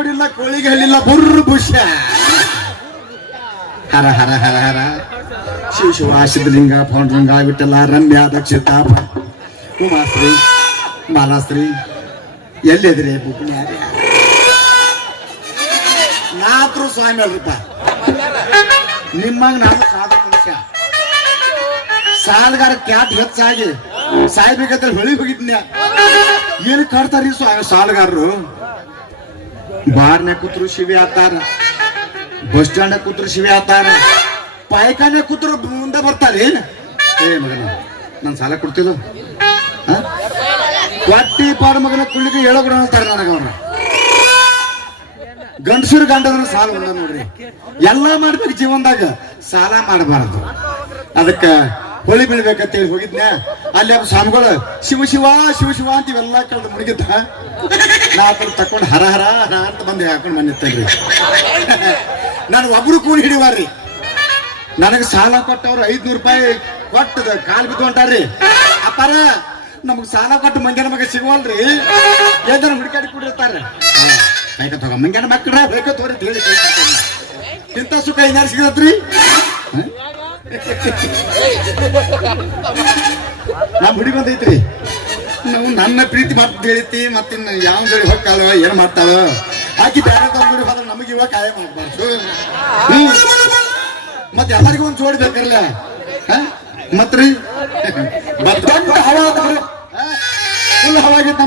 ಕೊಡಿಲ್ಲ ಕೋಳಿಗೆ ಹೇಳಿಲ್ಲ ಬುರ್ರು ಬುಷ ಹರ ಹರ ಹರ ಹರ. ಶಿವ ಶಿವ, ಸಿದ್ಧಲಿಂಗ, ಪೌಂಡ್ರಂಗ ವಿಠಲ ರಮ್ಯ ದಕ್ಷತಾ ಉಮಾಶ್ರೀ, ಬಾಲಾಶ್ರೀ. ಎಲ್ಲಿದ್ರಿ ಬುಕ್ನ್ಯಾಗ ನಾತ್ರು ಸ್ವಾಮಿ ಅಲ್ರಪ್ಪ ನಿಮ್ಮಂಗ ನಾನು ಸಾಧು ಮನುಷ್ಯ. ಸಾಲಗಾರ ಕ್ಯಾಟ್ ಹೆಚ್ಚಾಗಿ. ಸಾಯ್ಬೇಕಂತ ಹೊಳಿ ಹೋಗಿದ್ನ್ಯ? ಏನು ಕಾಡ್ತಾರೀ ಸ್ವಾಮಿ ಸಾಲಗಾರರು? ಬಾರ್ನೆ ಕೂತ್ರು ಶಿವಿ ಆತಾರ ಬಸ್ ಸ್ಟ್ಯಾಂಡ್ ಕೂತ್ರು ಶಿವಿ ಆತಾರ ಪಾಯ್ಖಾನೆ ಕೂತ್ರು ಮುಂದೆ ಬರ್ತಾರಿ ಏ ಮಗನ ನಾನು ಸಾಲ ಕೊಡ್ತಿಲ್ಲ? ಕೊಟ್ಟಿ ಪಾಡ ಮಗನ ಕುಳ್ಳಿಗೆ ಹೇಳೋ ಅಂತಾರೆ ನನಗೆ ಅವ್ರ ಗಂಡಸರು ಗಂಡದ್ರ ಸಾಲ ಉಂಡ ನೋಡ್ರಿ ಎಲ್ಲ ಮಾಡ್ಬೇಕು ಜೀವನದಾಗ ಸಾಲ ಮಾಡಬಾರದು ಅದಕ್ಕ ಹೊಳಿ ಬೀಳ್ಬೇಕಂತೇಳಿ ಹೋಗಿದ್ನ. ಅಲ್ಲಿ ಅವ್ರ ಸ್ವಾಮಿಗಳು, ಶಿವ ಶಿವ ಶಿವ ಶಿವ ಅಂತ ಇವೆಲ್ಲ ಕಳೆದು ಮುಳುಗಿದ್ದ. ನಾ ಅದನ್ನ ತಕೊಂಡು ಹರ ಹರ ಹರ ಅಂತ ಬಂದು. ಹಾಕೊಂಡ್ ಬಂದಿತ್ತೇನ್ರಿ ನಾನು ಒಬ್ರು ಕೂಡಿ ಹಿಡಿವಾರ್ರಿ. ನನಗೆ ಸಾಲ ಕೊಟ್ಟವ್ರು ಐದ್ನೂರು ರೂಪಾಯಿ ಕೊಟ್ಟದ. ಕಾಲ್ ಬಿದ್ದು ಹೊಂಟಾರ್ರಿ. ಅಪ್ಪಾರ, ನಮಗ್ ಸಾಲ ಕೊಟ್ಟು ಮಂಜಾನ ಮಗ ಸಿಗುವಲ್ರಿ? ಏನಾರ ಹುಡುಕಾಡಿ ಕುಡಿರ್ತಾರ ಕೈಕ ಮಂಗ್ಯಾನ ಮಕ್ಕಳ ಬೇಕ ತೋರಿ ಹೇಳಿ. ಇಂಥ ಸುಖ ಏನಾರು ಸಿಗತ್ರಿ ನಮ್ ಹುಡಿ ಬಂದೈತ್ರಿ ನಾವು ನನ್ನ ಪ್ರೀತಿ ಮಾತು ಹೇಳಿತಿ ಮತ್ತಿನ್ನ ಯಾವ ಜೋಡಿ ಹೋಗ್ತಾಳ ಏನ್ ಮಾಡ್ತಾಳ? ಹಾಕಿ ಬೇರೆ ತಂದು ಹೋದ್ರೆ ನಮಗೆ ಇವಾಗ ಕಾಯ ಮಾಡ್ಬಾರ್ದು ಮತ್ತೆ ಮತ್ ಎಲ್ಲರಿಗೂ ಒಂದು ಜೋಡಿ ಬೇಕಲ್ಲ ಮತ್ರಿ ಮತ್ ದೊಡ್ಡ ಹವಾ ಫುಲ್ ಹವಾ ಆಗೈತೆ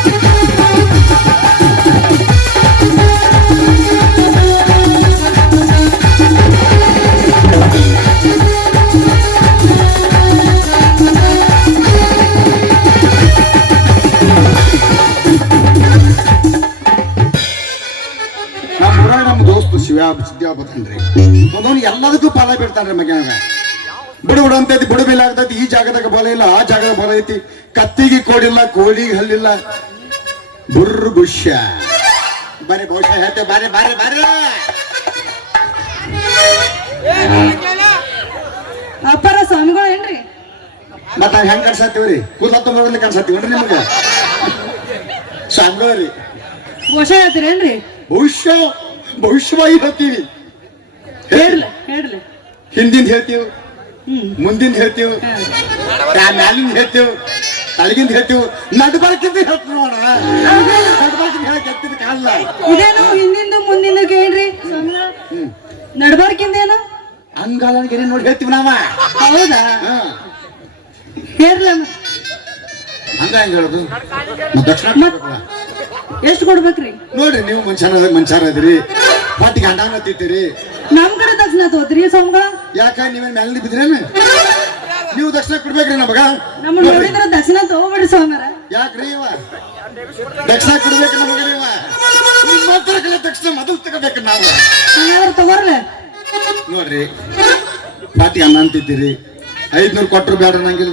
Thank ನಮ್ಮ ದೋಸ್ತು ಶಿವ ಒಂದೊಂದು ಎಲ್ಲದಕ್ಕೂ ಪಾಲ ಬಿಡ್ತಾನ್ರಿ ಮಗ್ಯಾಗ. ಬಿಡು ಬಿಡು ಅಂತೈತಿ ಬಿಲ್ ಆಗ್ತೈತಿ ಈ ಜಾಗದಾಗ ಬಲ ಇಲ್ಲ ಆ ಜಾಗದಾಗ ಬಲ ಐತಿ. ಕತ್ತಿಗೆ ಕೋಡಿಲ್ಲ ಕೋಳಿಗೆ ಹಲ್ಲಿಲ್ಲ. ಬುರ್ರು ಬುಷ್ಯ ಬರೀ ಬಹುಶಃ ಹೇಳ್ತೇವೆ ಬಾರಿ ಬಾರಿ ಬಾರಿ. ಅಪ್ಪರ ಸ್ವಾಮಿಗಳು ಏನ್ರಿ? ಮತ್ತ ಹೆಂಗ್ ಕನ್ಸತ್ತೀವ್ರಿ ಕೂದ ಮೊದಲು ಕನ್ಸತ್ತೀವ್ರಿ ನಿಮ್ಗೆ? ಸ್ವಾಮಿಗಳು ರೀ. ಬಹುಶಃ ಹೇಳ್ತೀರೇನ್ರಿ? ಭವಿಷ್ಯ ಭವಿಷ್ಯವಾಗಿ ಹೇಳ್ತೀವಿ ಹಿಂದಿನ ಹೇಳ್ರಿ. ಹಿಂದಿಂದ ಹೇಳ್ತೀವಿ. ಮುಂದಿನ ಮುಂದಿಂದ ಹೇಳ್ತೀವಿ. ಮ್ಯಾಲಿಂದ ಹೇಳ್ತೀವಿ. ತಳಗಿಂದ ಹೇಳ್ತೀವಿ. ನಡ್ಬಾರ್ಕಿಂದ ಹೇಳ್ತೀವಿ ನೋಡ. ನಡ್ಬರ್ಕಿಂದ ಹೇಳಕ್ ಎತ್ತಿದ ಕಾಲ. ಇದೇನು ಹಿಂದಿಂದ ಮುಂದಿಂದ ಕೇಳ್ರಿ. ನಡ್ಬಾರ್ಕಿಂದೇನು ಅಂಗಾಲನಿಗೆ ನೋಡಿ ಹೇಳ್ತೀವಿ ನಾವ. ಹೌದಾ. ಹೇಳ್ರಲ್ಲ ಹಂಗ ಹೆಂಗ್ ಹೇಳುದು? ದಕ್ಷಿಣ. ಎಷ್ಟು ಕೊಡ್ಬೇಕ್ರಿ? ನೋಡ್ರಿ ನೀವು ಮನುಷ್ಯನ ಮನುಷ್ಯರ ಅದ್ರಿ ಹೊಟ್ಟಿಗೆ ಅಂಡಾನ ತಿಂತೀರಿ ನಮ್ ಕಡೆ ದಕ್ಷಿಣ ತಗೋತ್ರಿ ಸ್ವಾಮಿಗಳ ಯಾಕ ನೀವೇನ್ ಮ್ಯಾಲ ಬಿದ್ರೇನು ನೀವು ದಕ್ಷಿಣ ಕೊಡ್ಬೇಕ್ರಿ ನಮಗ ನಮ್ಮ ನೋಡಿದ್ರ ದಕ್ಷಿಣ ತಗೋಬೇಡಿ ಸ್ವಾಮಿರ ಯಾಕ್ರಿ ಇವ? ದಕ್ಷಿಣ ಕೊಡ್ಬೇಕು ನಮಗ ನೀವ ನಿಮ್ಮ ದಕ್ಷಿಣ ಮೊದಲು ತಗೋಬೇಕು ನಾವು. ತಗೋರ್ಲ. ನೋಡ್ರಿ ಪಾಟಿ ಅನ್ನ ಅಂತಿದ್ದೀರಿ. ಐದ್ನೂರು ಕೊಟ್ಟರು ಬೇಡ ಅನ್ನಂಗಿಲ್ಲ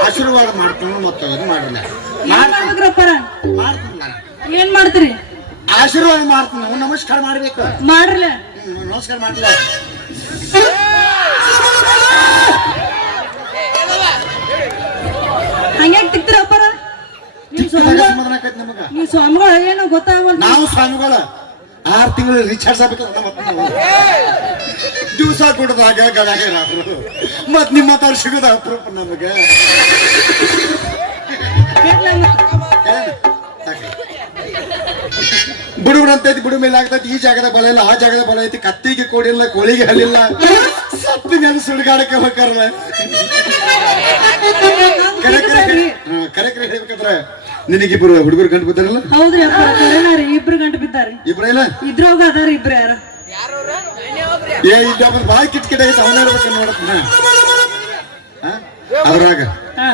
ಆಶೀರ್ವಾದ ಮಾಡ್ಕೊಂಡು ಮತ್ತೆ ಇದು ಮಾಡಿಲ್ಲ. ಏನ್. ಮಾಡ್ತೀರಿ? ಆಶೀರ್ವಾದ ಮಾಡ್ತೀನಿ ನಮಸ್ಕಾರ ಮಾಡ್ಬೇಕು. ಮಾಡ್ರಲ್ಲ ನಮಸ್ಕಾರ ಮಾಡಿಲ್ಲ ಹಂಗ್ಯಾಕ್ ತಿಕ್ತಿರಪ್ಪರ ನಿಮ್ ಸ್ವಾಮಿಗಳು ಏನು ಗೊತ್ತಾಗವಲ್ತು ನಾವು ಸ್ವಾಮಿಗಳ. ಆರು ತಿಂಗಳು ರಿಚಾರ್ಜ್ ಆಗ್ಬೇಕಂತ ದಿವಸ ಕೊಡದಾಗ ಗಡಾಗ ಮತ್ ನಿಮ್ಮ ತಾವ್ ಸಿಗೋದ ಅಪ್ರೂಪ ನಮಗೆ? ಬಿಡು ಬಿಡು ಅಂತೈತಿ ಬಿಡು ಮೇಲೆ ಆಗ್ತೈತಿ ಈ ಜಾಗದ ಬಲ ಇಲ್ಲ ಆ ಜಾಗದ ಬಲ ಐತಿ ಕತ್ತಿಗೆ ಕೋಡಿಲ್ಲ ಕೋಳಿಗೆ ಹಲ್ಲಿಲ್ಲ. ಸತ್ತಿ ನೆನ ಸುಡುಗಾಡಕ್ಕೆ ಹೋಗ್ಕಾರ ಕರೆ ಕರೆ ಹ್ಮ್, ಕರೆ ಕರೆ ಹೇಳ್ಬೇಕಂದ್ರ. ನಿನಗಿಬ್ರು ಹುಡುಗರು ಗಂಟು ಬಿದ್ದಾರಲ್ಲ? ಹೌದ್ರಿ ಅಪ್ಪಾರ ಕರೆನ ರೀ ಇಬ್ರು ಗಂಟು ಬಿದ್ದಾರಿ ಇಬ್ರ ಇಲ್ಲ? ಇದ್ರೋಗ ಅದಾರ ಇಬ್ರು ಯಾರ. ಏ ಇದ್ದ ಬಾಯಿ ಕಿಟ್ ಕಿಟ ಐತೆ ಅವನ ಇರ್ಬೇಕು ನೋಡಪ್ಪ. ಅದ್ರಾಗ. ಹಾ.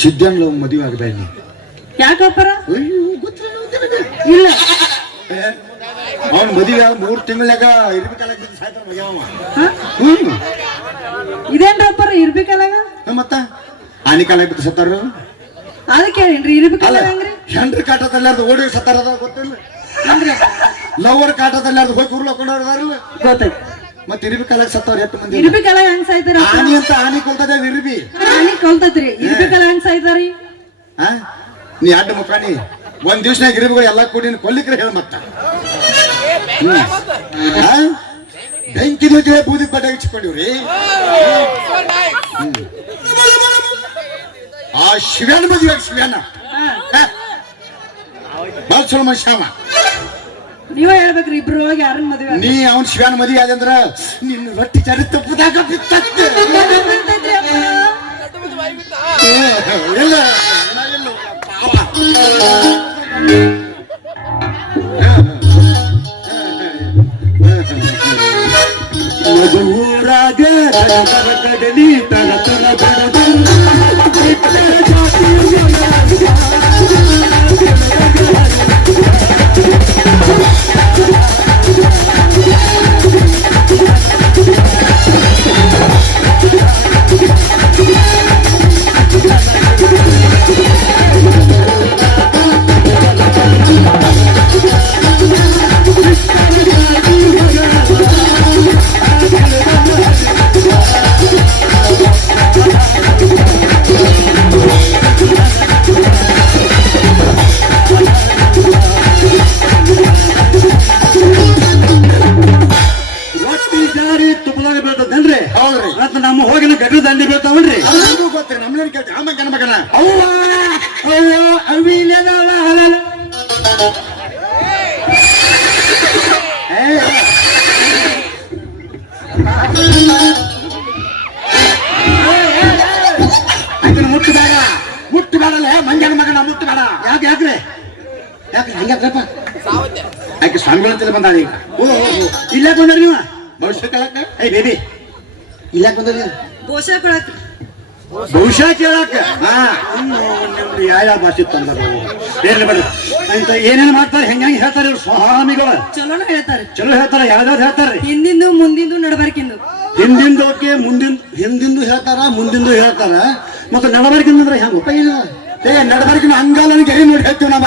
ಸಿದ್ಧಾಂಗ ಮದುವೆ ಆಗದ ಇಲ್ಲಿ. ಯಾಕಪ್ಪರ. ಇಲ್ಲ. ಅವನ್ ಮದುವೆ ಮೂರ್ ತಿಂಗಳಾಗ ಇರ್ಬೇಕಲ್ಲ ಬಿದ್ದು ಸಾಯ್ತಾನ ಮಗ ಅವ. ಹಾ? ಹ್ಮ್. ಇದೇನ್ರಿ ಅಪ್ಪಾರ ಇರ್ಬೇಕಲ್ಲಾಗ ಹ್ಮ್, ಮತ್ತ? ಆನಿ ಕಾಲ ಬಿದ್ದು ಸತ್ತಾರ ಅದಕ್ಕೆ ಹೇಳಿನ್ರಿ ಇರ್ಬೇಕಲ್ಲ ಹಂಗ್ರಿ? ಹೆಂಡ್ರ ಕಾಟದಲ್ಲಿ ಅದು ಓಡಿ ಸತ್ತಾರ ಅದ ಗೊತ್ತಿಲ್ಲ ಲವರ್ ಕಾಟದಲ್ಲಿ ಅದು ಹೋಗಿ ಕುರ್ಲು ಹಾಕೊಂಡವ್ರದಾರಲ್ಲ ಮತ್ತೆ ಕಾಲ ಸತ್ತವ್ರ ಎಷ್ಟು ಮಂದಿ ಇರ್ಬೇಕಲ್ಲ ಹೆಂಗ್ ಸಾಯ್ತಾರ? ಆನಿ ಅಂತ ಆನಿ ಕೊಲ್ತದೆ ಇರ್ಬಿ. ಆನಿ ಕಲ್ತತ್ರಿ ಇರ್ಬೇಕಲ್ಲ ಹೆಂಗ್ ಸಾಯ್ತಾರಿ? ಹಾ ನೀ ಅಡ್ಡ ಮುಖಾಣಿ. ಒಂದ್ ದಿವ್ಸನಾಗ ಇರ್ಬಿಗಳು ಎಲ್ಲಾ ಕೂಡಿ ಕೊಲ್ಲಿಕ್ರೆ ಹೇಳ ಮತ್ತ? ಬೆಂಕಿ ಜೊತೆ ಬೂದಿ ಪಟ್ಟ ಇಚ್ಕೊಂಡಿವ್ರಿ. ಆ ಶಿವ್ಯಾನ ಮದುವೆ ಶಿವ್ಯಾನ ಭಾಳ ಚಲೋ ಮನುಷ್ಯ ಅವ. ನೀವೇ ಹೇಳ್ಬೇಕ್ರಿ ಇಬ್ರು ಹೋಗಿ ಯಾರನ್ನ ಮದ್ವೆ ನೀ ಅವನ್ ಶಿವ್ಯಾನ ಮದುವೆ ಆದಂದ್ರ ನಿನ್ನ ರೊಟ್ಟಿ ಚರಿ ತಪ್ಪದಾಗ ಬಿತ್ತತ್ತೆ? ಇಲ್ಲ ಮಧುರಾಗ ಕಡಲಿ ತನ ಆಕೆ ಬಂದಾನ ಈಗ. ಇಲ್ಲೇ ಬಂದ್ರಿ ನೀವು? ಭವಿಷ್ಯ ಕಾಲಕ್ಕ ಏ ಬೇಬಿ ಇಲ್ಲ ಬಂದ್ರಿ ಬೋಸೆ ಕೊಡಕ್ ಬಹುಶಃ ಕೇಳಾಕ ಹಾ. ನಿಮ್ದು ಯಾವ ಭಾಷೆ ತಂದಾರ ಏನ್ ಬೇಡ ಅಂತ ಏನೇನು ಮಾಡ್ತಾರೆ ಹೆಂಗಾಗಿ ಹೇಳ್ತಾರೆ ಇವ್ರು ಸ್ವಾಮಿಗಳು? ಚಲೋನ ಹೇಳ್ತಾರೆ. ಚಲೋ ಹೇಳ್ತಾರೆ ಯಾವ್ದಾವ್ದು ಹೇಳ್ತಾರೆ? ಹಿಂದಿಂದು ಮುಂದಿಂದು ನಡಬರ್ಕಿಂದು. ಹಿಂದಿಂದು ಓಕೆ ಮುಂದಿನ ಹಿಂದಿಂದು ಹೇಳ್ತಾರ ಮುಂದಿಂದು ಹೇಳ್ತಾರ. ಮತ್ತೆ ನಡಬರ್ಕಿಂದ್ರೆ ಅಂದ್ರೆ ಏನು ಏ ನಡಬರ್ಕಿನ ಅಂಗಾಲನ ಗೆರಿ ನೋಡಿ ಹೇಳ್ತೀವಿ ನಮ್ಮ.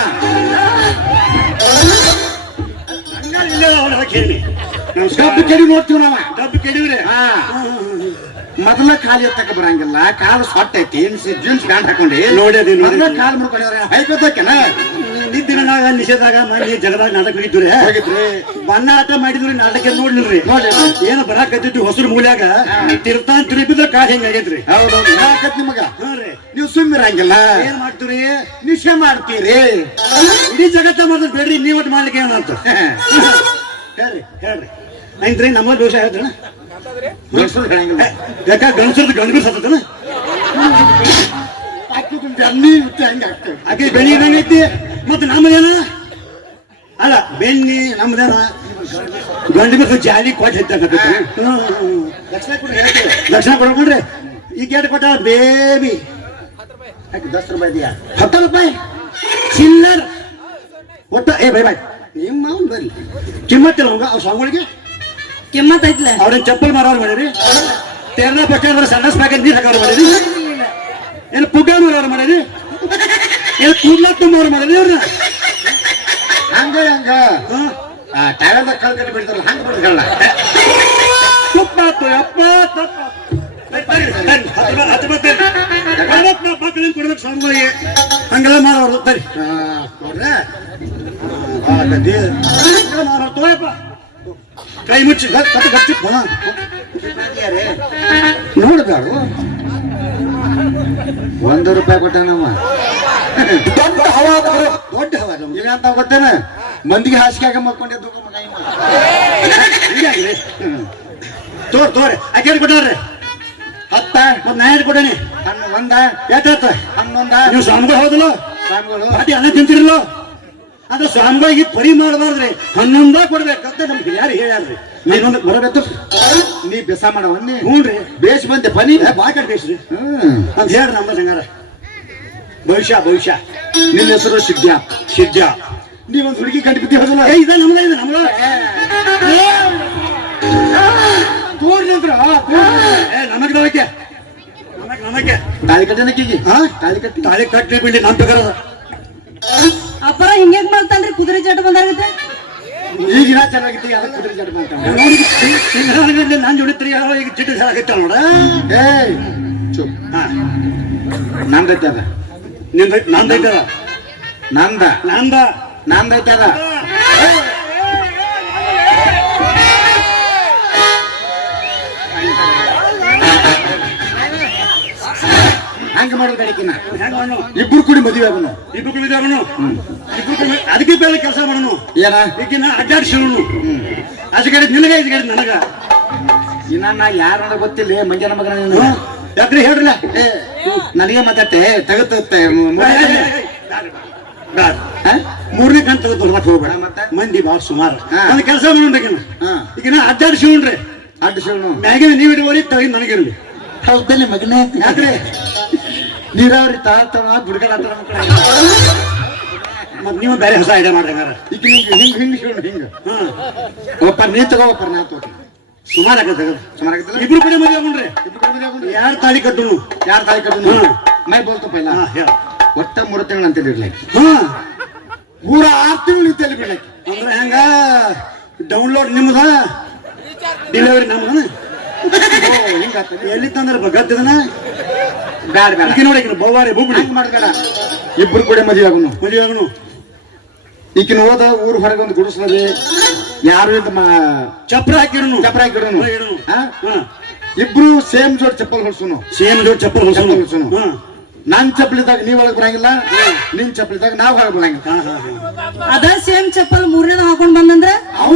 ಕಬ್ಬು ಕೆಡಿ ನೋಡ್ತೀವಿ ನಾವ. ಡಬ್ಬು ಕೆಡಿವ್ರಿ? ಹಾ. ಮೊದಲ ಕಾಲು ಎತ್ತಕ ಬರಂಗಿಲ್ಲ ಕಾಲು ಸೊಟ್ಟ ಐತಿ ಜೀನ್ಸ್ ಪ್ಯಾಂಟ್ ಹಾಕೊಂಡಿ. ನೋಡಿ ಮೊದಲ ಕಾಲು ಮುಡ್ಕೊಂಡ್ರೆ ಹೈಕೋತಕ್ಕೇನ ನಿದ್ದಿನಾಗ ನಿಷೇಧಾಗ ಮನೆ ಜಗದಾಗ ನಾಟಕ ಹೋಗಿದ್ರಿ? ಬಣ್ಣ ಆಟ ಮಾಡಿದ್ರಿ ನಾಟಕ ನೋಡ್ಲಿಲ್ರಿ. ನೋಡ್ಲಿ. ಏನ ಬರಾಕತ್ತಿದ್ವಿ ಹೊಸರು ಮೂಲ್ಯಾಗ? ತಿರ್ತಾನ್ ತಿರುಪಿದ್ರ ಕಾಲ್ ಹೆಂಗಾಗೈತ್ರಿ ಹೌದು ಯಾಕತ್ ನಿಮಗ? ನೀವು ಸುಮ್ಮಿರಂಗಿಲ್ಲ ಏನ್ ಮಾಡ್ತೀರಿ? ನಿಷೇ ಮಾಡ್ತೀರಿ. ಇಡೀ ಜಗತ್ತ ಮಾಡಿದ್ರೆ ಬೇಡ್ರಿ ನೀವ್ ಮಾಡ್ಲಿಕ್ಕೆ ಏನಂತ ಹೇಳ್ರಿ ಹೇಳ್ರಿ. ಐತ್ರಿ ನಮ್ಮ ದೋಷ ಹೇಳ್ತಾನ ಯಾಕ ಗಂಡಸರ್ದು ಗಂಡಗು ಸತ್ತನ ಆಕೆ ಬೆಣ್ಣಿ ಇದಂಗೈತಿ ಮತ್ತೆ ನಮ್ಮದೇನ ಅಲ್ಲ ಬೆನ್ನಿ ನಮ್ದೇನ ಗಂಡಗು ಜಾಲಿ ಕೊಟ್ಟು ಹೆಚ್ಚಾಕತ್ತ ಲಕ್ಷಣ ಕೂಡ ಹೇಳ್ತೀವಿ. ಲಕ್ಷಣ ಕೊಡ್ಕೊಂಡ್ರಿ ಈ ಗೇಟ್ ಕೊಟ್ಟ ಬೇಬಿ. ದಸ್ ರೂಪಾಯಿ ಇದೆಯಾ? ಹತ್ತು ರೂಪಾಯಿ. ಚಿಲ್ಲರ್. ಒಟ್ಟ ಏ ಬೈ ಬಾಯ್ ನಿಮ್ಮ ಅವ್ನು ಬರ್ಲಿ. ಕಿಮ್ಮತ್ತಿಲ್ಲ ಅವಂಗ ಅವ್ರ ಸ್ವಾಮಿಗಳಿಗೆ. ಕಿಮ್ಮತ್ ಐತ್ಲ? ಅವ್ರೇನ್ ಚಪ್ಪಲ್ ಮಾರೋರು ಮಾಡಿರಿ. ತೆರ್ನ ಪಕ್ಕ ಸಣ್ಣ ಪ್ಯಾಕೆಟ್ ನೀರು ಹಾಕೋರು ಮಾಡಿರಿ. ಏನು ಪುಗ್ಗ ಮಾರೋರು ಮಾಡಿರಿ. ಏನು ಕೂದ್ಲ ತುಂಬವ್ರು ಮಾಡಿರಿ ಅವ್ರನ್ನ ಹಂಗ. ಹಂಗ ಆ ಟೈರ್ದಾಗ ಕಲ್ ಕಟ್ಟಿ ಬಿಡ್ತಾರಲ್ಲ ಹಂಗ ಬಿಡ್ತಾರಲ್ಲ ತುಪ್ಪ ಆತು, ಯಪ್ಪ ತಪ್ಪ. ಮಕ್ಕಳಿಗೆ ಕೊಡ್ಬೇಕು ಸ್ವಾಮಿಗಳಿಗೆ ಹಂಗೆಲ್ಲ ಮಾಡೋರು ಮಾಡೋರು ತಗೋಯಪ್ಪ ಕೈ ಮುಚ್ಚಿ ಕತ್ತು ಗಚ್ಚಿ ನೋಡ್ಬೇಡು ಒಂದು ರೂಪಾಯಿ ಕೊಟ್ಟ ನಮ್ಮ ದೊಡ್ಡ ಹವಾ ದೊಡ್ಡ ಹವಾ ನಮ್ಗೆ. ಅಂತ ಗೊತ್ತೇನ ಮಂದಿಗೆ ಹಾಸಿಗೆ ಮಕ್ಕೊಂಡಿದ್ದು ತೋರ್ ತೋರಿ. ಆಕೆ ಕೊಟ್ಟಾರ್ರಿ? ಹತ್ತ? ಮತ್ ನಾ ಹೇಳಿ ಕೊಡೇನಿ ಹನ್ನ ಒಂದ. ಎಷ್ಟಾಯ್ತ ಹನ್ನೊಂದ. ನೀವು ಸ್ವಾಮಿಗಳು ಹೌದಲ್ಲ? ಸ್ವಾಮಿಗಳು. ಪಾಟಿ ಅನ್ನ ತಿಂತಿರಲ್ಲ? ಅದು ಸ್ವಾಮಿಗಳಿಗೆ ಪರಿ ಮಾಡಬಾರ್ದ್ರಿ. ಹನ್ನೊಂದ ಕೊಡ್ಬೇಕಂತ ನಮ್ಗೆ ಯಾರು ಹೇಳ್ಯಾರ್ರಿ. ನೀನೊಂದು ಬರಬೇಕು. ನೀ ಬೆಸ ಮಾಡವನ್ನಿ ಹ್ಞೂ ರೀ ಬೇಸ್ ಬಂದೆ. ಪನಿ. ಬಾಕಟ್ ಬೇಸ್ರಿ ಹ್ಮ್. ಅಂತ ಹೇಳ್ರಿ ನಮ್ಮ ಸಂಗಾರ. ಭವಿಷ್ಯ ಭವಿಷ್ಯ ನಿನ್ನ ಹೆಸರು ಸಿದ್ಧ ಸಿದ್ಧ ನೀವೊಂದು ಹುಡುಗಿ ಕಂಡು ಬಿದ್ದಿ ಹೋದಲ್ಲ? ಏ ಇದ ನಮ್ದ ಇದೆ ನಮ್ದ ತೋರಿ ನಂತರ ಏ ನಮಗ್ ನಮಕ್ಕೆ ನಮಗ್ ನಮಕ್ಕೆ ತಾಳಿ ಕಟ್ಟನಕ್ಕಿಗೆ ಹಾ ತಾಳಿ ಕಟ್ಟಿ. ತಾಳಿ ಕಟ್ಟಿ ಬಿಡಿ ನಮ್ ಬೇಕಾರದ ಅಪ್ಪರ ಹಿಂಗೇಗ್ ಮಾಡ್ತಾನ್ರಿ? ಕುದುರೆ ಜಾಟ ಬಂದಾಗತ್ತೆ? ಈಗಿನ ಚೆನ್ನಾಗಿತ್ತು ಅದಕ್ಕೆ ಕುದುರೆ ಜಡ್ ಮಾಡ್ತಾನೆ ನೋಡಿ ನಾನ್ ಜೋಡಿತ್ರಿ ಈಗ ಚಿಟ್ಟು ಚೆನ್ನಾಗಿತ್ತ ನೋಡ. ಏ ಚುಪ್. ಹಾ. ನಂದೈತೆ ಅದ. ನಿಂದ ನಂದ ನಂದ. ನಂದೈತೆ ಅದ ಹಂಗ ಇಬ್ಬರು ಇಬ್ರು ಕೂಡಿ ಮದುವೆ ಆಗೋಣ ಇಬ್ರು ಕೂಡಿ ಇಬ್ರು ಕುಳಿ ಅದಕ್ಕೆ ಬೇರೆ ಕೆಲಸ ಮಾಡೋಣ ಏನ? ಈಗಿನ ಅಡ್ಡಾಡ್ಸಿರೋನು. ಅಜಗಡೆ ಕಡೆ ನಿನಗ ಕಡೆ ನನಗ. ಇನ್ನ ನಾ ಯಾರ ಗೊತ್ತಿಲ್ಲ ಮಂಜನ ಮಗನ ನೀನು. ಯಾಕ್ರಿ ಹೇಳ್ರಲ್ಲ ನನಗೆ ಮಾತಾಡ್ತೆ ತಗತ್ತೆ ಮೂರನೇ ಕಂತ ತೊಗೊಳಕ್ ಹೋಗ್ಬೇಡ? ಮಂದಿ ಬಾಳ ಸುಮಾರು ನನ್ನ ಕೆಲಸ ಮಾಡೋಣ ಈಗಿನ. ಈಗಿನ ಅಡ್ಡಾಡ್ಸಿವ್ರಿ ಅಡ್ಡ ಶಿವಣ್ಣ ಮ್ಯಾಗಿನ ನೀವು ಇಡುವರಿ ತಗಿ ನನಗಿರ್ಲಿ ಹೌದಲ್ಲ ಮಗನೇ ಯಾಕ್ರಿ ನೀರಾವರಿ ತಾಳ್ತಾವ ಬುಡಗಲಾಟ ಮತ್ ನೀವು ಬೇರೆ ಹೊಸ ಐಡಿಯಾ ಮಾಡ್ರಿ ಈಗ ನಿಂಗೆ ಹಿಂಗ್ ಹಿಂಗ್ ಶಿವಣ್ಣ ಹಿಂಗ ಹಾ ಒಪ್ಪ ನೀ ತಗೋ ಒಪ್ಪ ನಾ ತಗೋ ಸುಮಾರು ಆಗತ್ತೆ ಚೆನ್ನಾಗಿತ್ತಲ್ಲ ಇಬ್ರು ಕಡೆ ಮದುವೆ ಮಾಡ್ರಿ ಇಬ್ರು ಕಡೆ ಮದುವೆ ಆಗೋಣ. ಯಾರು ತಾಳಿ ಕಟ್ಟುನು ಯಾರ್ ತಾಳಿ ಕಟ್ಟು ಮೈ ಬೋಲ್ತಪ್ಪ ಇಲ್ಲ ಹೇಳ. ಒಟ್ಟ ಮೂರು ತಿಂಗಳು ಅಂತ ಇರ್ಲಿ ಹಾ. ಮೂರ ಆರು ತಿಂಗಳು ನಿಂತಲ್ಲಿ ಬಿಡ್ಲಕ್ಕೆ ಅಂದ್ರೆ ಹೆಂಗ? ಡೌನ್ಲೋಡ್ ನಿಮ್ದ? ಡಿಲಿವರಿ ನಮ್ದ ಹಿಂಗಾಗ್ತದೆ ಎಲ್ಲಿ ತಂದ್ರ ಗದ್ದದನ? ಬ್ಯಾಡ ಬ್ಯಾಡ. ನೋಡಿ ಬೌವಾರಿ ಬುಬ್ಳಿ ಹಂಗ್ ಮಾಡ್ಬೇಡ. ಇಬ್ರು ಕೂಡ ಮದುವೆ ಆಗುನು ಮದುವೆ ಆಗನು ಈಕಿನ ಹೋದ ಊರ್ ಹೊರಗೆ ಒಂದು ಗುಡಿಸ್ಲದೆ ಯಾರು ಚಪ್ರ ಹಾಕಿಡನು. ಚಪ್ರ ಹಾಕಿಡನು. ಹಾ? ಹಾ. ಇಬ್ರು ಸೇಮ್ ಜೋಡ್ ಚಪ್ಪಲ್ ಹೊಡ್ಸುನು. ಸೇಮ್ ಜೋಡ್ ಚಪ್ಪಲ್ ಹೊಸನು ಚಪ್ಪಲ್ ಹೊಡ್ಸುನು. ಹಾ. ನನ್ ಚಪ್ಪಲಿದಾಗ ನೀವ್ ಒಳಗ್ ಬರಂಗಿಲ್ಲ ನಿನ್ ಚಪ್ಪಲಿದಾಗ ನಾವ್ ಹೊರಗ್ ಬರಂಗಿಲ್ಲ. ಅದ ಸೇಮ್ ಚಪ್ಪಲ್ ಮೂರನೇದ ಹಾಕೊಂಡ್ ಬಂದಂದ್ರ? ಅವು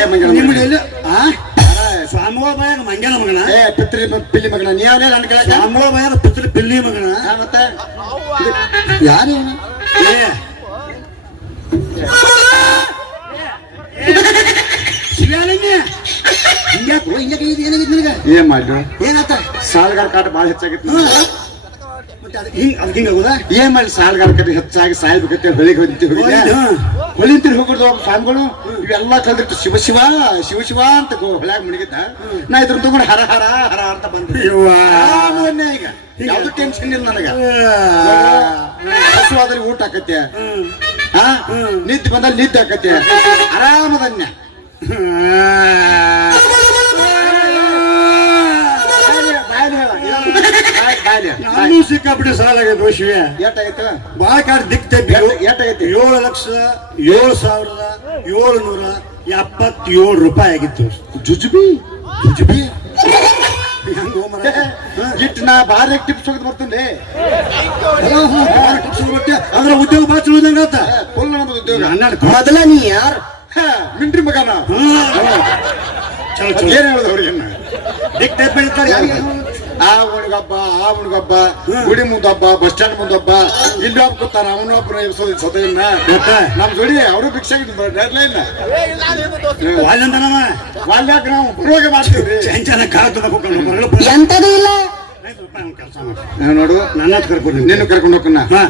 ಯಾರೇ ಮಂಗಳ ನಿಮ್ಮ ಮಗನ? ಆ? ಯಾರ? ಸ್ವಾಮಿಗಳ ಬಾಯಾಗ ಮಂಗ್ಯಾನ ಮಗನ? ಏ ಪಿತ್ರಿ ಪಿಲ್ಲಿ ಮಗನ ನೀ ನನ್ನ ಸ್ವಾಮಿಗಳ ಬಾಯಾಗ ಪುತ್ರ ಪಿಲ್ಲಿ ಮಗನ. ಮತ್ತೆ? ಯಾರು? ಏ. ಶಿವ್ಯಾಲಿಂಗ ಹಿಂಗ್ಯಾಕು ಹಿಂಗ್ಯಾಕ ಇದು ಏನಾಗಿತ್ತು ನಿನಗ? ಏನ್ ಮಾಡ್ಲಿ? ಏನಾತ? ಸಾಲಗಾರ ಕಾಟ ಭಾಳ ಹೆಚ್ಚಾಗಿತ್ತು ಏನ್ ಮಾಡಿ ಸಾಲಗಾರ ಕಡೆ ಹೆಚ್ಚಾಗಿ ಸಾಯ್ಬೇಕಂತ ಹೊಳಿಗೆ ಹೋಗಿತ್ತು ಹೋಗಿದ್ದೆ ಹೊಳಿಂತಿರಿ ಹೋಗಿದ್ದು ಒಬ್ಬ ಸ್ವಾಮಿಗಳು. ಇವೆಲ್ಲ ಕಲ್ದಿಟ್ಟು ಶಿವ ಶಿವ ಶಿವ ಶಿವ ಅಂತ ಹೊಳ್ಯಾಗ ಮುಳುಗಿದ್ದ ನಾ ಇದ್ರ ತಗೊಂಡು ಹರ ಹರ ಹರ ಅಂತ ಬಂದೆ. ಈಗ. ಯಾವ್ದು ಟೆನ್ಷನ್ ಇಲ್ಲ ನನಗ. ಹಸುವಾದ್ರೆ ಊಟ ಆಕತ್ತೆ. ಹಾ ನಿದ್ದೆ ಬಂದಲ್ಲಿ ನಿದ್ದೆ ಆಕತ್ತೆ. ಆರಾಮದನ್ಯ ನಾನು ಸಿಕ್ಕಾಬಿಟ್ಟು ಸಾಲ ಆಗೈತೆ ಶಿವ್ಯ ಎಷ್ಟಾಗೈತೆ ಬಾಳ ಕಾಡ್ ದಿಕ್ ಎಷ್ಟ್- ಎಷ್ಟಾಗೈತೆ ಏಳು ಲಕ್ಷ ಏಳು ಸಾವಿರದ ಏಳುನೂರ ಎಪ್ಪತ್ತೇಳು ರೂಪಾಯಿ ಆಗಿತ್ತು. ಜುಜುಬಿ? ಜುಜುಬಿ? ಇಟ್ಟು ನಾ ಭಾರಿ ಟಿಪ್ಸ್ ಹೋಗಿ ಬರ್ತೇನೆ ಟಿಪ್ಸ್ ಹ್ಞೂ, ಅಂದ್ರೆ ಉದ್ಯೋಗ ಭಾಳ ಚಲೋ ಇದ್ದಂಗ ಆತ. ಫುಲ್ ನಮ್ದು ಉದ್ಯೋಗ. ಹನ್ನೆರಡು ಮೊದಲ ನೀ ಯಾರು? ಮಿಂಟ್ರಿ ಮಗನ. ಏನ್ ಹೇಳುದು ಅವ್ರಿಗೆ ದಿಕ್ ತೆಪ್ಪಿ ಹೇಳ್ತಾರೆ? ಆ ಉಣ್ಗಬ್ಬ ಆ ಉಣ್ಗಬ್ಬ ಗುಡಿ ಮುಂದಬ್ಬ ಬಸ್ ಸ್ಟ್ಯಾಂಡ್ ಮುಂದಬ್ಬ ಇಲ್ಲಿ ಒಬ್ಬ ಕೂತಾನ ಅವನು ಒಬ್ಬನ ಎಬ್ಸೋದು ಸೊತೆಯನ್ನ? ನಮ್ ಜೋಡಿ ಅವರು ಭಿಕ್ಷೆ ಡೆಡ್ಲೈನ್ ವಾಲ್ಯ ಅಂತಾನವ. ವಾಲ್ಯಾಕ ನಾವು ಬರುವಾಗ ಮಾಡ್ತೀವ್ರಿ ಚೆಂಚನ ಕಾಲ ತಗೊಂಡ್ ಹೋಗ್ಕೊಂಡು ಮರಳು ಬರಲ್ಲ. ಎಂತದೂ ಇಲ್ಲ. ನೋಡು ನನ್ನ ಕರ್ಕೊಂಡು ನೀನು ಕರ್ಕೊಂಡು ಹೋಗ್ಕನ್ನ ಹಾ.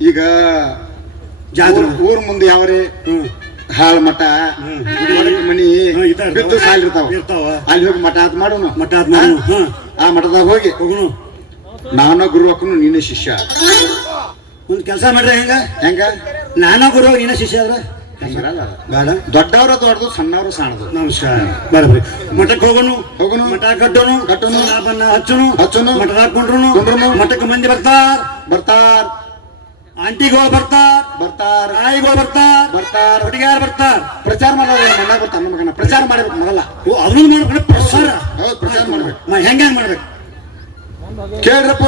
ಈಗ ಜಾತ್ರೆ. ಊರ್- ಊರ್ ಮುಂದೆ ಯಾವ್ರಿ ಹ್ಮ್. ಹಾಳು ಮಠ ಮನಿ. ಬಿದ್ದು ಸಾಲಿರ್ತಾವ ಇರ್ತಾವ. ಅಲ್ಲಿ ಹೋಗಿ ಮಠ ಅದ್ ಮಾಡೋನು. ಮಠ ಅದ್ ಮಾಡೋನು. ಆ? ಮಠದಾಗ ಹೋಗಿ ಹೋಗುನು. ನಾನ ಗುರು ಹಾಕನು ನೀನೇ ಶಿಷ್ಯ. ಒಂದ್ ಕೆಲಸ ಮಾಡ್ರಿ ಹೆಂಗ? ಹೆಂಗ? ನಾನ ಗುರು ನೀನ ಶಿಷ್ಯ ಅದ್ರ. ಬೇಡ. ದೊಡ್ಡವ್ರ ದೊಡ್ಡದು ಸಣ್ಣವ್ರು ಸಣ್ಣದು ನಮಸ್ಕಾರ ಬರ್ರಿ ಮಠಕ್ಕೆ ಹೋಗೋನು. ಹೋಗನು. ಮಠ ಕಟ್ಟೋನು. ಕಟ್ಟೋನು. ಲಾಭನ ಹಚ್ಚೋನು. ಹಚ್ಚೋನು. ಮಠದಾಗ ಕೊಂಡ್ರು ಕೊಂಡ್ರುನು. ಮಠಕ್ಕೆ ಮಂದಿ ಬರ್ತಾರ. ಬರ್ತಾರ. ಆಂಟಿಗಳು ಬರ್ತಾರ. ಬರ್ತಾರ. ತಾಯಿಗಳು ಬರ್ತಾರ ಬರ್ತಾರ. ಹುಡುಗಿಯಾರು ಬರ್ತಾರ ಪ್ರಚಾರ ಮಾಡೋದು ಮನ್ನಾಗ ಬರ್ತಾನ? ನಮ್ಮ ಮಗನ ಪ್ರಚಾರ ಮಾಡ್ಬೇಕು ಮೊದಲ. ಓ ಅದನ್ನ ಮಾಡ್ಬೇಕು? ಪ್ರಸಾರ? ಹೌದು ಪ್ರಚಾರ ಮಾಡ್ಬೇಕು. ನಾ ಹೆಂಗೆ ಮಾಡ್ಬೇಕು? ಕೇಳ್ರಪ್ಪ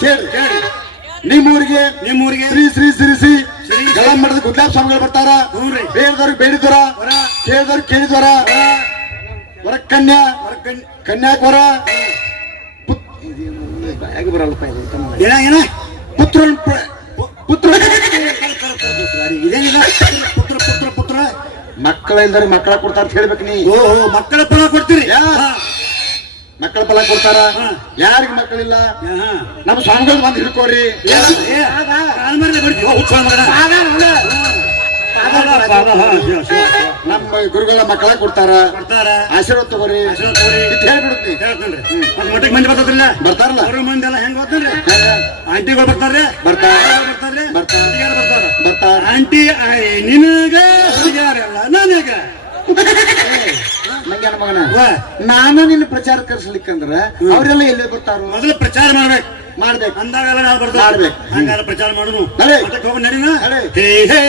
ಕೇಳಿ. ಕೇಳಿ. ನಿಮ್ಮೂರಿಗೆ ನಿಮ್ಮೂರಿಗೆ ಶ್ರೀ ಶ್ರೀ ಶ್ರೀ ಶ್ರೀ ಎಲ್ಲ ಮಠದ ಗುಡ್ಲಾಬ್ ಸ್ವಾಮಿಗಳು ಬರ್ತಾರ. ಹ್ಞೂನ್ರಿ. ಬೇಡದವ್ರು ವರ. ಕೇಳಿದವ್ರು ಕೇಳಿದವರ? ವರ. ಕನ್ಯಾ. ಹೊರಗ್ ಕನ್ಯಾಕ್ ವರ. ಪುತ್- ಬಾಯಾಗ ಬರಲ್ಲಪ್ಪ ಪುತ್ರ ಮಕ್ಕಳ ಇಲ್ದಾರ ಮಕ್ಕಳ ಕೊಡ್ತಾರ ಅಂತ ಹೇಳ್ಬೇಕು ನೀ. ಓ ಮಕ್ಕಳ ಫಲ ಕೊಡ್ತೀರಿ. ಮಕ್ಕಳ ಫಲ ಕೊಡ್ತಾರ. ಯಾರಿಗ ಮಕ್ಕಳಿಲ್ಲ. ನಮ್ಮ ಸ್ವಾಮಿಗಳು ಬಂದು ಹಿಡ್ಕೋರಿ. ನಮ್ಮ ಗುರುಗಳ ಮಕ್ಕಳ ಕೊಡ್ತಾರ. ಆಶೀರ್ವಾದ ತಗೋರಿ. ಹೇಳ್ತೇನ್ರಿ. ಮತ್ತೆ ಮಠಕ್ಕೆ ಮಂದಿ ಬರ್ತದಿಲ್ಲ ಬರ್ತಾರಲ್ಲ. ಅವ್ರ ಮಂದಿ ಎಲ್ಲ ಹೆಂಗ್ ಗೊತ್ತೇನ್ರಿ ಆಂಟಿಗಳು ಬರ್ತಾರ್ರಿ? ಬರ್ತಾರ. ಬರ್ತಾರ್ರಿ? ಬರ್ತಾರ. ಹುಡುಗಿಯರು ಬರ್ತಾರ? ಬರ್ತಾರ. ಆಂಟಿ ನಿನಗ ಹುಡುಗಿಯರಲ್ಲ? ನನಗ. ಮಂಗ್ಯಾನ ಮಗನ. ನಾನು ನಿನ್ನ ಪ್ರಚಾರ ಕರ್ಸ್ಲಿಕ್ಕಂದ್ರ ಅವರೆಲ್ಲ ಎಲ್ಲಿ ಬರ್ತಾರ? ಮೊದಲು ಪ್ರಚಾರ ಮಾಡ್ಬೇಕು. ಮಾಡ್ಬೇಕು ಅಂದಾಗೆಲ್ಲ ನಾವು ಬರ್ತಾವ ಮಾಡ್ಬೇಕು. ಹಂಗಾರ ಪ್ರಚಾರ ಮಾಡುನು ನಡೆ. ಮಠಕ್ಕೆ ಹೋಗಿ ನಡಿನ ನಡೆ. ಹೇ ಹೇ